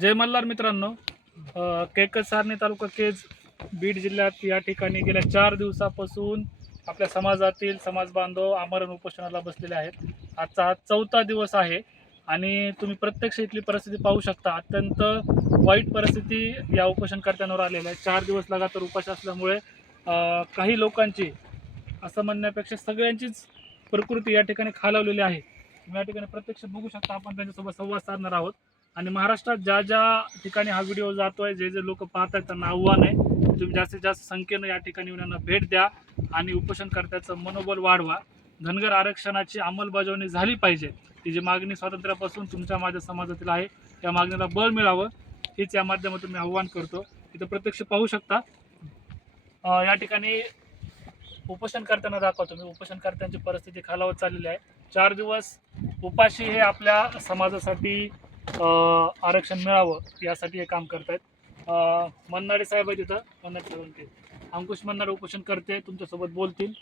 जय मल्हार मित्रांनो. अ, सारणी तालुका केज बीड जिल्ह्यात या ठिकाणी गेल्या चार दिवसापासून आपल्या समाजातील समाज बांधव आमरण उपोषणाला बसलेले आहेत. आजचा हा चौथा दिवस आहे आणि तुम्ही प्रत्यक्ष इथली परिस्थिती पाहू शकता. अत्यंत वाईट परिस्थिती या उपोषणकर्त्यांवर आलेल्या आहे. चार दिवस लगातार उपास असल्यामुळे काही लोकांची असं म्हणण्यापेक्षा सगळ्यांचीच प्रकृती या ठिकाणी खालावलेली आहे. तुम्ही या ठिकाणी प्रत्यक्ष बघू शकता. आपण त्यांच्यासोबत संवाद साधणार आहोत. आणि महाराष्ट्रात ज्या ज्या ठिकाणी हा व्हिडिओ आहे जे जे लोक पाहत आहेत त्यांना आव्हान आहे तुम्ही जास्तीत जास्त संख्येनं या ठिकाणी येऊन भेट द्या आणि उपोषणकर्त्याचं मनोबल वाढवा. धनगर आरक्षणाची अंमलबजावणी झाली पाहिजे. ही जी मागणी स्वातंत्र्यापासून तुमच्या माझ्या समाजातील आहे त्या मागणीला बळ मिळावं हीच या माध्यमातून मी आव्हान करतो. इथं प्रत्यक्ष पाहू शकता या ठिकाणी उपोषण करताना दाखवतो मी. उपोषणकर्त्यांची परिस्थिती खालावत चाललेली आहे. चार दिवस उपाशी हे आपल्या समाजासाठी आरक्षण मिळावं यासाठी हे काम करतायत. आहेत मन्नाडे साहेब आहेत तिथं मन्नाडे ते अंकुश मन्नाडे उपोषण करते तुमच्यासोबत बोलतील.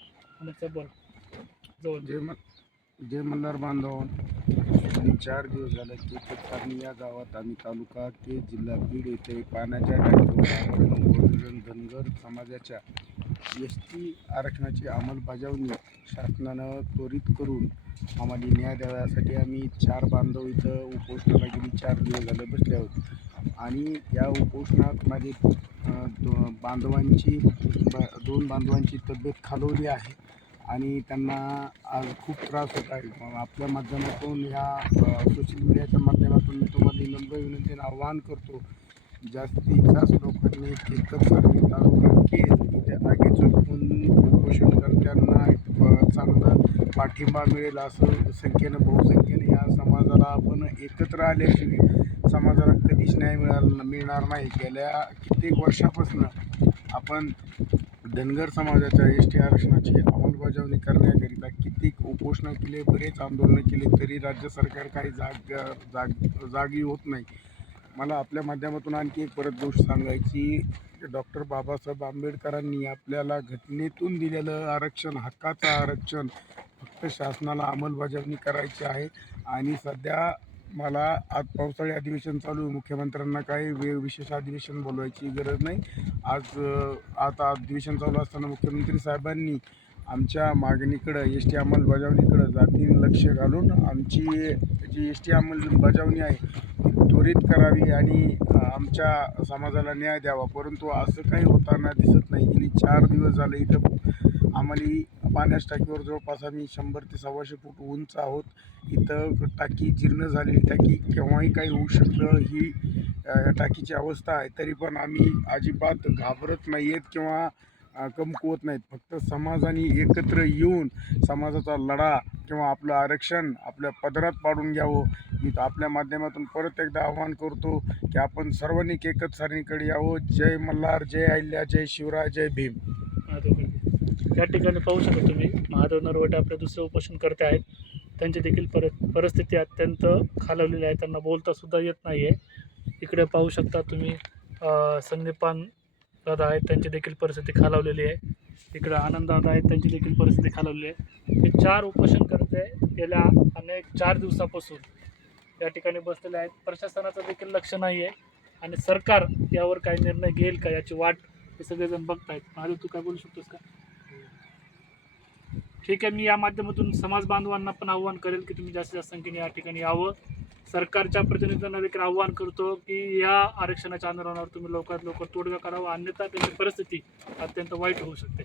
मन्नाडे बोल. जवळ. जय मन जय मल्हार बांधव. चार दिवस झाले की कटकारणी या गावात आम्ही तालुका ते जिल्हा बीड येथे पाण्याच्या टाकीवर धनगर समाजाच्या एस टी आरक्षणाची अंमलबजावणी शासनानं त्वरित करून आम्हाला न्याय द्यावयासाठी आम्ही चार बांधव इथं उपोषणाला गेली चार दिवस झाले बसले आहोत. आणि या उपोषणात माझे दो- बांधवांची दोन बांधवांची तब्येत खालवली आहे आणि त्यांना आज खूप त्रास होत आहे. मग आपल्या माध्यमातून ह्या सोशल मीडियाच्या माध्यमातून मी तुम्हाला नम्र विनंतीने आवाहन करतो जास्तीत जास्त लोकांनी केकत तालुका केज इथे आगीचं होऊन उपोषणकर्त्यांना एक अ, चांगलं पाठिंबा मिळेल असं संख्येनं बहुसंख्येनं या समाजाला आपण एकत्र आल्याशिवाय समाजाला कधीच न्याय मिळाला मिळणार नाही. गेल्या कित्येक वर्षापासून आपण धनगर समाजाच्या एस टी आरक्षणाची अंमलबजावणी करण्याकरिता कित्येक उपोषणं केले बरेच आंदोलनं केले तरी राज्य सरकार काही जाग जाग जागी होत नाही. मला आपल्या माध्यमातून आणखी एक परत गोष्ट सांगायची. डॉक्टर बाबासाहेब आंबेडकरांनी आपल्याला घटनेतून दिलेलं आरक्षण हक्काचं आरक्षण तर शासनाला अंमलबजावणी करायची आहे. आणि सध्या मला आज पावसाळी अधिवेशन चालू आहे. मुख्यमंत्र्यांना काही वे विशेष अधिवेशन बोलवायची गरज नाही. आज आता अधिवेशन चालू असताना मुख्यमंत्री साहेबांनी आमच्या मागणीकडं एस टी अंमलबजावणीकडं जातीने लक्ष घालून आमची जी एस टी अंमलबजावणी आहे ती त्वरित करावी आणि आमच्या समाजाला न्याय द्यावा. परंतु असं काही होताना दिसत नाही. गेली चार दिवस झाले इथं आम्हाला पाण्यास टाकीवर जवळपास आम्ही शंभर ते सव्वाशे फूट उंच आहोत. इथं टाकी जीर्ण झालेली टाकी केव्हाही काही होऊ शकतं ही टाकीची अवस्था आहे. तरी पण आम्ही अजिबात घाबरत नाही आहेत किंवा कमकुवत नाहीत. फक्त समाजाने एकत्र येऊन समाजाचा लढा किंवा आपलं आरक्षण आपल्या पदरात पाडून घ्यावं. मी तर आपल्या माध्यमातून परत एकदा आवाहन करतो की आपण सर्वांनी एकच सारणीकडे यावं. जय मल्हार जय अहिल्या जय शिवराय जय भीम. या ठिकाणी पाहू शकता तुम्ही महादेव नरवटे आपले दुसरे उपोषण करते आहेत. त्यांची देखील पर परिस्थिती अत्यंत खालवलेली आहे. त्यांना बोलतासुद्धा येत नाही आहे इकडे पाहू शकता तुम्ही संदीपान दादा आहेत. त्यांची देखील परिस्थिती खालावलेली आहे. इकडे आनंद दादा आहेत. त्यांची देखील परिस्थिती खालावलेली आहे. हे चार उपोषण करते गेल्या अनेक चार दिवसापासून. या ठिकाणी बसलेले आहेत. प्रशासनाचं देखील लक्ष नाही आहे आणि सरकार यावर काही निर्णय घेईल का याची वाट हे सगळेजण बघत आहेत महादेव तू काय बोलू शकतोस का? ठीक आहे मी या माध्यमातून समाज बांधवांना पण आव्हान करेल की तुम्ही जास्तीत जास्त संख्येने या ठिकाणी यावं. सरकारच्या प्रतिनिधींना देखील आव्हान करतो की या आरक्षणाच्या आंदोलनावर तुम्ही लवकरात लवकर तोडगा करावा अन्यथा त्यांची परिस्थिती अत्यंत वाईट होऊ शकते.